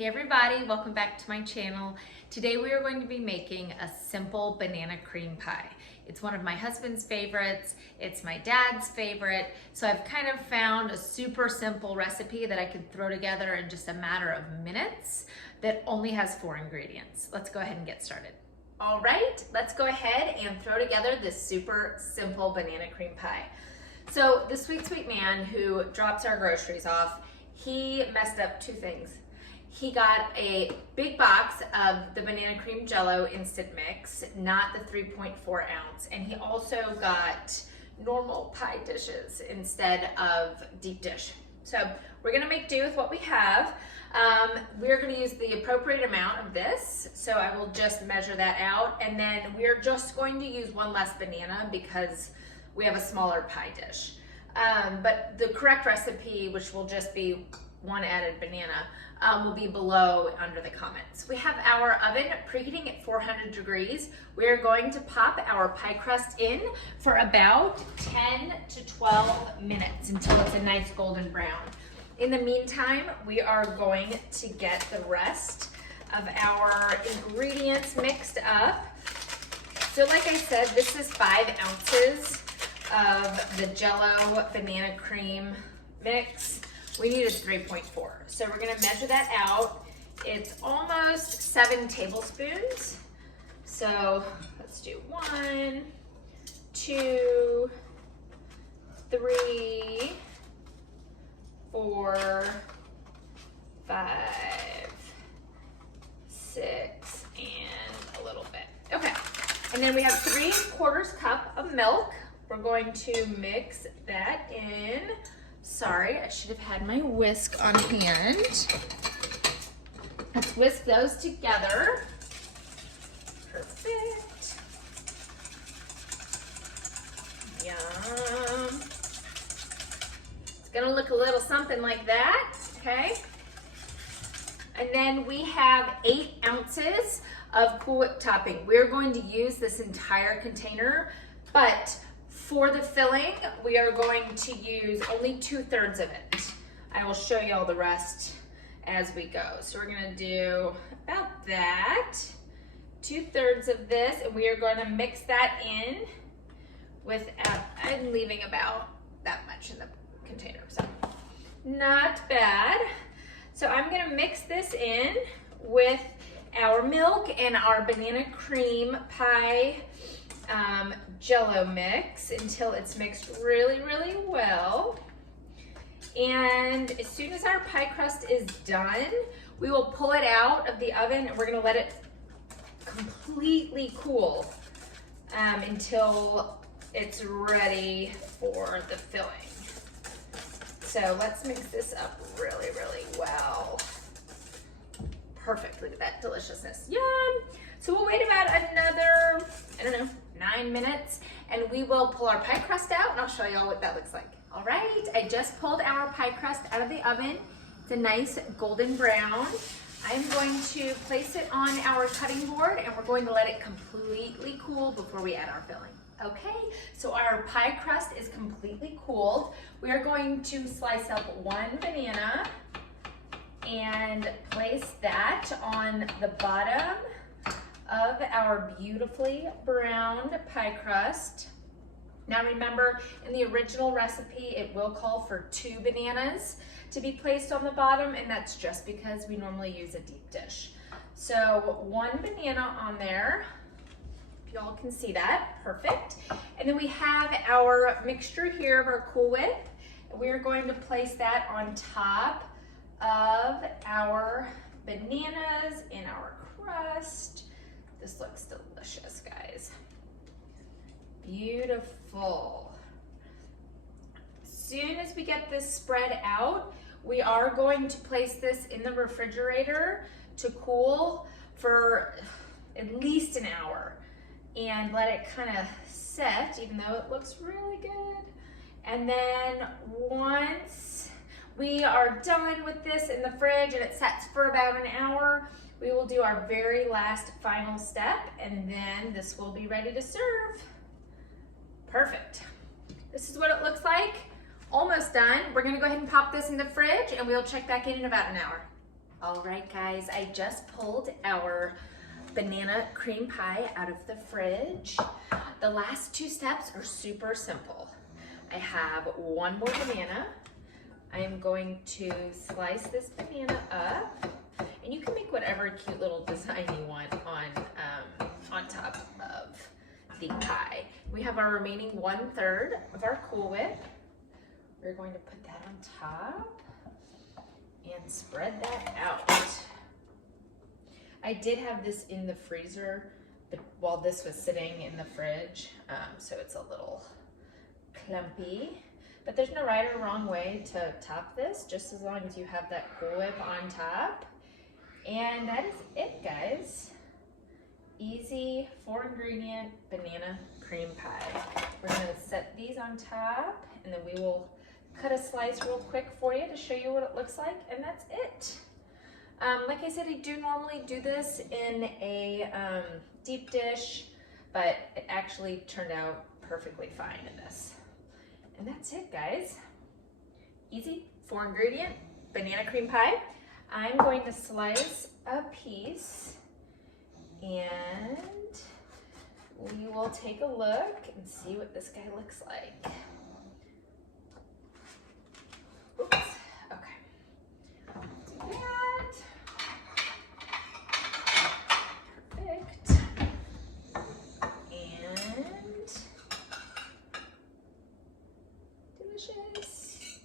Hey everybody, welcome back to my channel. Today we are going to be making a simple banana cream pie. It's one of my husband's favorites, it's my dad's favorite, so I've kind of found a super simple recipe that I could throw together in just a matter of minutes that only has 4 ingredients. Let's go ahead and get started. All right, let's go ahead and throw together this super simple banana cream pie. So the sweet man who drops our groceries off, he messed up 2 things. He got a big box of the banana cream jello instant mix, not the 3.4 ounce. And he also got normal pie dishes instead of deep dish. So we're gonna make do with what we have. We're gonna use the appropriate amount of this. So I will just measure that out. And then we're just going to use 1 less banana because we have a smaller pie dish. But the correct recipe, which will just be 1 added banana, will be below under the comments. We have our oven preheating at 400 degrees. We're going to pop our pie crust in for about 10 to 12 minutes until it's a nice golden brown. In the meantime, we are going to get the rest of our ingredients mixed up. So like I said, this is 5 ounces of the jello banana cream mix. We needed 3.4. So we're gonna measure that out. It's almost 7 tablespoons. So let's do 1, 2, 3, 4, 5, 6, and a little bit. Okay, and then we have 3/4 cup of milk. We're going to mix that in. Sorry, I should have had my whisk on hand. Let's whisk those together. Perfect. Yum. It's gonna look a little something like that, okay? And then we have 8 ounces of Cool Whip topping. We're going to use this entire container, but for the filling, we are going to use only 2/3 of it. I will show you all the rest as we go. So we're gonna do about that, 2/3 of this, and we are gonna mix that in with, I'm leaving about that much in the container, so not bad. So I'm gonna mix this in with our milk and our banana cream pie jello mix until it's mixed really well. And as soon as our pie crust is done, we will pull it out of the oven and we're gonna let it completely cool until it's ready for the filling. So let's mix this up really well. Perfect, look at that deliciousness. Yum! So we'll wait about another, I don't know, 9 minutes, and we will pull our pie crust out, and I'll show you all what that looks like. All right, I just pulled our pie crust out of the oven. It's a nice golden brown. I'm going to place it on our cutting board, and we're going to let it completely cool before we add our filling. Okay, so our pie crust is completely cooled. We are going to slice up 1 banana and place that on the bottom of our beautifully browned pie crust. Now remember, in the original recipe, it will call for 2 bananas to be placed on the bottom, and that's just because we normally use a deep dish. So 1 banana on there, if y'all can see that, perfect. And then we have our mixture here of our Cool Whip, and we're going to place that on top of our bananas in our crust. This looks delicious, guys. Beautiful. As soon as we get this spread out, we are going to place this in the refrigerator to cool for at least an hour and let it kind of set, even though it looks really good. And then once we are done with this in the fridge and it sets for about an hour, we will do our very last final step, and then this will be ready to serve. Perfect. This is what it looks like. Almost done. We're gonna go ahead and pop this in the fridge, and we'll check back in about an hour. All right, guys, I just pulled our banana cream pie out of the fridge. The last two steps are super simple. I have one more banana. I am going to slice this banana up, and you can make whatever cute little design you want on top of the pie. We have our remaining 1/3 of our Cool Whip. We're going to put that on top and spread that out. I did have this in the freezer, but while this was sitting in the fridge, so it's a little clumpy. But there's no right or wrong way to top this, just as long as you have that Cool Whip on top. And that is it, guys. Easy 4-ingredient banana cream pie. We're gonna set these on top, and then we will cut a slice real quick for you to show you what it looks like, and that's it. Like I said, I do normally do this in a deep dish, but it actually turned out perfectly fine in this. And that's it, guys. Easy 4-ingredient banana cream pie. I'm going to slice a piece, and we will take a look and see what this guy looks like. Oops, okay. Do that. Perfect. And delicious.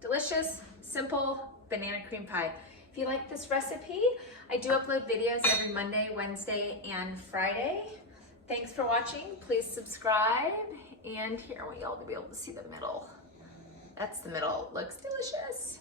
Delicious, simple banana cream pie. If you like this recipe, I do upload videos every Monday, Wednesday, and Friday. Thanks for watching. Please subscribe. And here we go to be able to see the middle. That's the middle. Looks delicious.